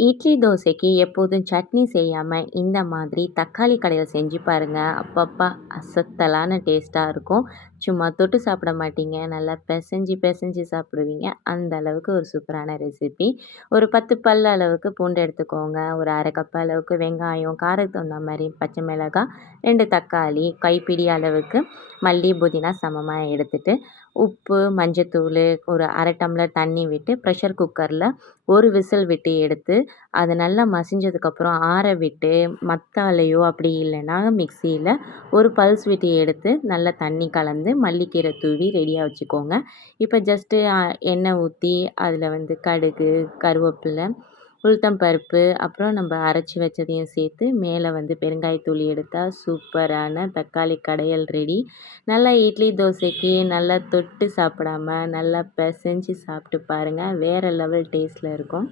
இட்லி, தோசைக்கு எப்போதும் சட்னி செய்யாம, இந்த மாதிரி தக்காளி கடையில் செஞ்சு பாருங்க. அப்பப்பா! அசத்தலான டேஸ்ட்டா இருக்கும். சும்மா தொட்டு சாப்பிட மாட்டீங்க. நல்லா பெசஞ்சு பெசஞ்சு சாப்பிடுவீங்க. அந்த அளவுக்கு ஒரு சூப்பரான ரெசிபி. ஒரு 10 பல் அளவுக்கு பூண்டு எடுத்துக்கோங்க. ஒரு 1/2 கப் அளவுக்கு வெங்காயம், காரத்துக்கு தகுந்த மாரி பச்சை மிளகாய், 2 தக்காளி, கைப்பிடி அளவுக்கு மல்லி, புதினா சமமா எடுத்துட்டு, உப்பு, மஞ்சத்தூளு, ஒரு 1/2 டம்ளர் தண்ணி விட்டு ப்ரெஷர் குக்கரில ஒரு விசில் விட்டு எடுத்து அது நல்லா மசிஞ்சதுக்கப்புறம் ஆற விட்டு மத்தாலையோ அப்படி இல்லைன்னா மிக்சியில் ஒரு பல்ஸ் விட்டு எடுத்து நல்லா தண்ணி கலந்து மல்லிக்கீரை தூவி ரெடியாக வச்சுக்கோங்க. இப்போ ஜஸ்ட்டு எண்ணெய் ஊற்றி அதில் வந்து கடுகு, கருவேப்பிலை, உளுத்தம் பருப்பு, அப்புறம் நம்ம அரைச்சி வச்சதையும் சேர்த்து மேலே வந்து பெருங்காயத்தூள் எடுத்தால் சூப்பரான தக்காளி கடையல் ரெடி. நல்லா இட்லி தோசைக்கு நல்லா தொட்டு சாப்பிடாம நல்லா பிசைஞ்சு சாப்பிட்டு பாருங்கள், வேறு லெவல் டேஸ்ட்டில் இருக்கும்.